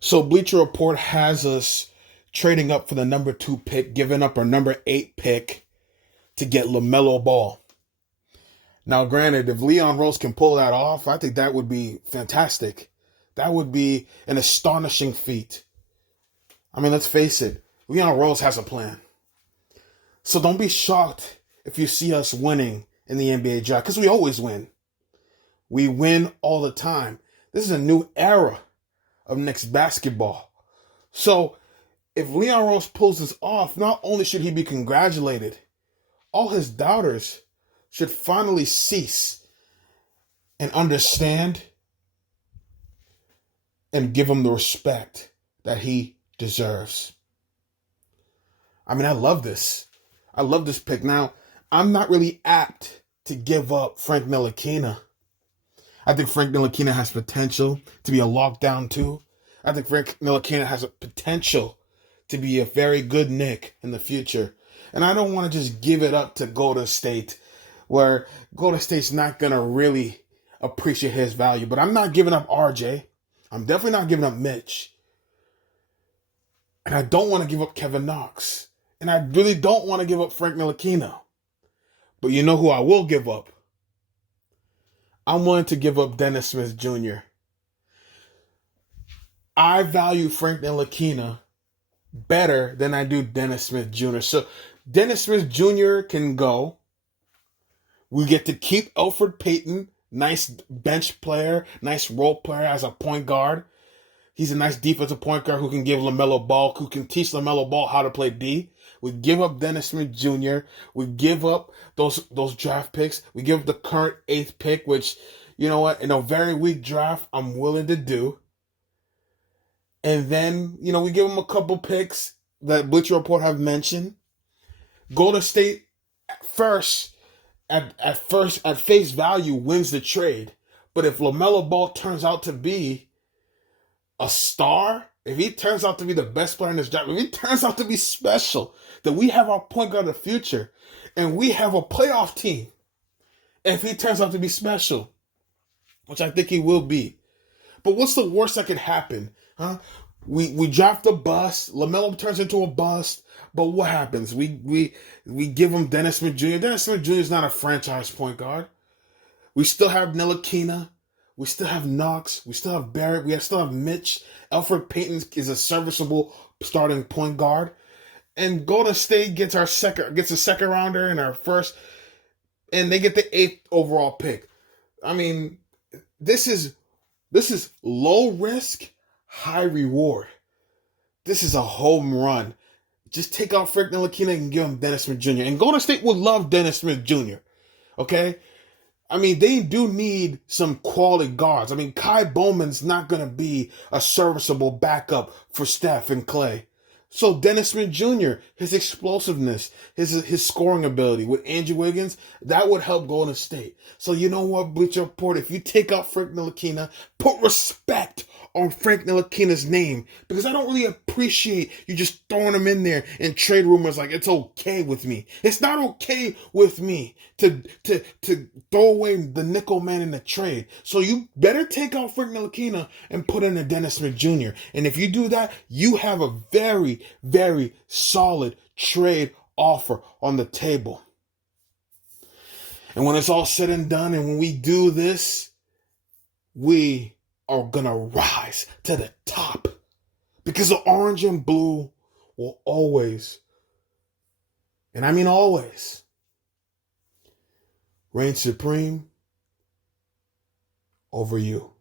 So Bleacher Report has us trading up for the number 2 pick, giving up our number 8 pick to get Lamelo Ball. Now, granted, if Leon Rose can pull that off, I think that would be fantastic. That would be an astonishing feat. I mean, let's face it, Leon Rose has a plan. So don't be shocked if you see us winning in the NBA draft, because we always win. We win all the time. This is a new era of Knicks basketball. So if Leon Rose pulls this off, not only should he be congratulated, all his doubters should finally cease and understand and give him the respect that he deserves. I mean, I love this. I love this pick. Now, I'm not really apt to give up Frank Ntilikina. I think Frank Ntilikina has potential to be a lockdown too. I think Frank Ntilikina has a potential to be a very good Knick in the future. And I don't want to just give it up to Golden State, where Golden State's not going to really appreciate his value. But I'm not giving up RJ. I'm definitely not giving up Mitch. And I don't want to give up Kevin Knox. And I really don't want to give up Frank Ntilikina. But you know who I will give up? I'm willing to give up Dennis Smith Jr. I value Frank Ntilikina better than I do Dennis Smith Jr. So Dennis Smith Jr. can go. We get to keep Elfrid Payton, nice bench player, nice role player as a point guard. He's a nice defensive point guard who can give Lamelo Ball, who can teach Lamelo Ball how to play D. We give up Dennis Smith Jr. We give up those draft picks. We give up the current 8th pick, which, you know what, in a very weak draft, I'm willing to do. And then, you know, we give them a couple picks that Bleacher Report have mentioned. Golden State at face value wins the trade. But if LaMelo Ball turns out to be a star, if he turns out to be the best player in this draft, if he turns out to be special, then we have our point guard of the future. And we have a playoff team. If he turns out to be special, which I think he will be. But what's the worst that could happen? Huh? We draft a bust. LaMelo turns into a bust. But what happens? We give him Dennis Smith Jr. Dennis Smith Jr. is not a franchise point guard. We still have Ntilikina. We still have Knox. We still have Barrett. We still have Mitch. Elfrid Payton is a serviceable starting point guard. And Golden State gets a second rounder in our first, and they get the 8th overall pick. I mean, this is low risk, high reward. This is a home run. Just take out Frank Ntilikina and give him Dennis Smith Jr. And Golden State would love Dennis Smith Jr. Okay? I mean, they do need some quality guards. I mean, Kai Bowman's not going to be a serviceable backup for Steph and Clay. So Dennis Smith Jr., his explosiveness, his scoring ability with Andrew Wiggins, that would help Golden State. So you know what, Bleacher Report, if you take out Frank Ntilikina, put respect on Frank Ntilikina's name, because I don't really appreciate you just throwing him in there and trade rumors like it's okay with me. It's not okay with me to throw away the nickel man in the trade. So you better take out Frank Ntilikina and put in a Dennis Smith Jr. And if you do that, you have a very, very solid trade offer on the table. And when it's all said and done, and when we do this, we are going to rise to the top, because the orange and blue will always, and I mean always, reign supreme over you.